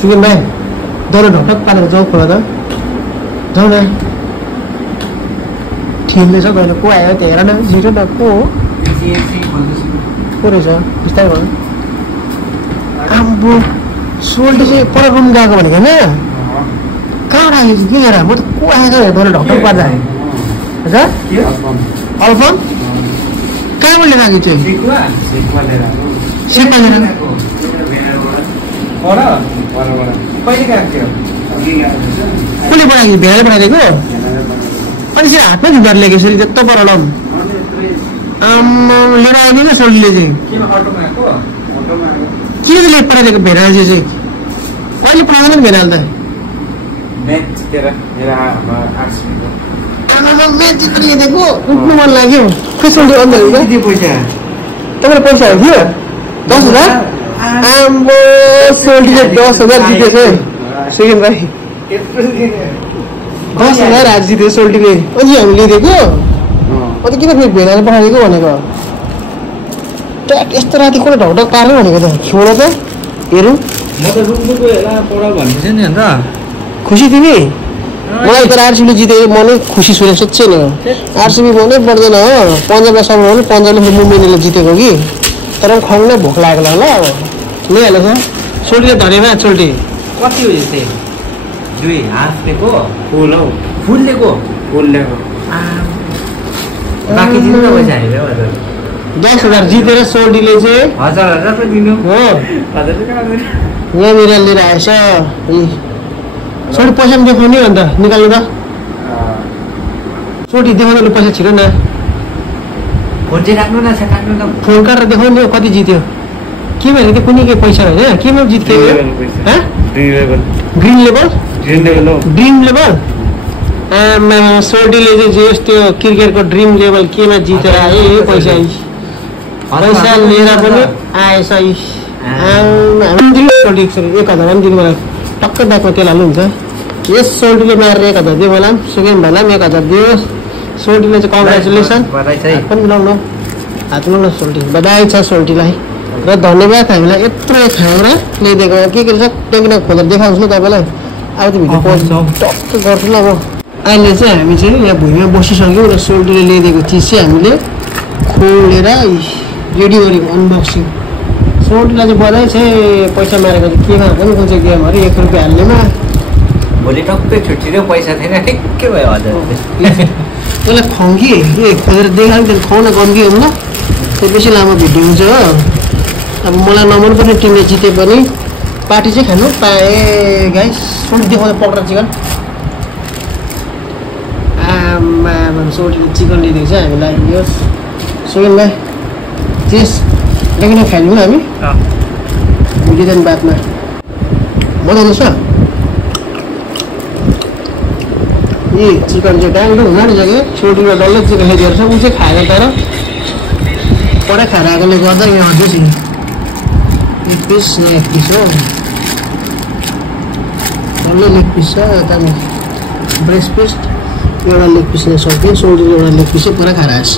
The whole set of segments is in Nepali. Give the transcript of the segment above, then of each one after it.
सुकिन भाइ डर ढकढक पारेर जाउँ खोला त जाउँ न ठिकै छ गएर को आयो त्यहाँ हेर न मिठो त को हो को रहेछ बिस्तारै भयो आम्बो सोल्टी चाहिँ पर रुम गएको भनेको होइन कहाँ आयो के हेर म त को आएको डर ढकढक पार्दा हजुर अल्फन कहाँबाट लिएर आएको चाहिँ सेक्वा लिएर कसले बनाएको भेडाले बनाइदिएको अनि चाहिँ हातमा झुकाएर ल्याएको यसरी त्यत्रो परलम लिएर आउने न सोल्टीले चाहिँ के लिएर पठाइदिएको भेडाले चाहिँ कहिले पठाउँदैन भेडाले त म्याच जितेर ल्याइदिएको उठ्नु मन लाग्यो खै सोल्टी अन्त पैसा तपाईँले पैसा हो थियो 10,000 आम्बो सोल्टीले 10,000 जितेछ सुकिन भाइ 10,000 आज जितेछ सोल्टीले अनि हामी लिइदिएको अन्त किन फेरि भेडाले पठाइदिएको भनेको ट्याक यस्तो राति कसले ढकढक पार्ने भनेको त छोड त हेरौँ खुसी तिमी मलाई त आरसिबीले जितेको मनै खुसी सुने सोध्छै नि आरसिबी मनै पर्दैन हो पन्जाबलाई सक्नु भने पन्जाबले मुम्बईले जितेको कि तर पनि खुवाउनु नै भोक लागेको होला अब लिइहाल्छ सोल्टीले धन्यवाद सोल्टी कति हो यस्तै 2.5 लिएको फुल हौ फुल लिएको बाँकी दिनु न पैसा हामीले हजुर 10,000 जितेर सोल्टीले चाहिँ 1000 पो दिनु हो यहाँनिर लिएर आएछ सोल्टी पैसा पनि देखाउने अन्त निकाल्नु त सोल्टी देखाउनु पैसा छिटो न फोन चाहिँ राख्नु न फोन काटेर देखाउनु कति जित्यो के भनेको त्यो कुनै के पैसा होइन केमा जित्यो ग्रिन लेभल ड्रिम लेभल आमा सोल्टीले चाहिँ त्यो क्रिकेटको ड्रिम लेभल केमा जितेर आयो पैसा लिएर पनि आएछ 1,000 पनि दिनु मलाई टक्क ब्यागमा तेल हाल्नुहुन्छ यस सोल्टीले मारेर 1,000 दियो मलाई सुकिन भाइलाई पनि 1,000 दियो सोल्टीले चाहिँ कङ्ग्रेचुलेसन पनि मिलाउनु हात मिलाउनु सोल्टी बधाई छ सोल्टीलाई र धन्यवाद हामीलाई यत्रो खाएर ल्याइदिएको के छ ट्याङ्कीमा खोजेर देखाउँछु न तपाईँलाई अब त्यो भिडियो टक्क गर्छु ल अब अहिले चाहिँ हामी चाहिँ यहाँ भुइँमा बसिसक्यौँ र सोल्टीले ल्याइदिएको चिज चाहिँ हामीले खोलेर रेडी गरेको अनबक्सिङ सोल्टीलाई चाहिँ बधाई चाहिँ पैसा मारेको चाहिँ केमा पनि कुन चाहिँ गेमहरू 1 रुपियाँ हाल्नेमा भोलि टक्कै छुट्टियो पैसा थिएन ठिक्कै भयो हजुर त्यसलाई खुवाउँ कि खोलेर देखायो त्यो खुवाउन गम्की हो ल त्यो बेसी लामो भिडियो हुन्छ हो अब मलाई नमन पनि टिमले जिते पनि पार्टी चाहिँ खानु पाएँ गाइस सोल्टी देखाउँदा पक्रा चिकन आमा सोल्टीले चिकन ल्याइदिएको छ हामीलाई यो सुकिन भाइ चिज देखिन खाइदिउँ न हामी भिडियो जाने बादमा मजा आउँछ ए चिकन चाहिँ डाङ्डो हुँदो रहेछ क्या सोल्टीले डल्लै चिकन खाइदिएको छ ऊ चाहिँ खाएर तर पढा खाएर आएकोले गर्दा यहाँ हजुर एक पिस हो डल्लै लेग पिस छ यता ब्रेस्ट पिस एउटा लेग पिसले सक्यो सोल्टीले एउटा लेग पिसै पुरा खाएर आएछ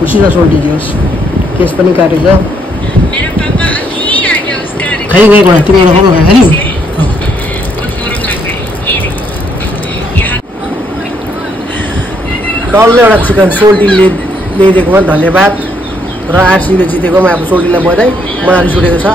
खुसी छ सोल्टी दियोस् केस पनि काटेछ खाइ गएको तिमी एउटा खानु खायो डल्लै एउटा चिकन सोल्टीले ल्याइदिएकोमा धन्यवाद र आरसिबीले जितेकोमा अब सोल्टीलाई बधाई मलाई रिस उठेको छ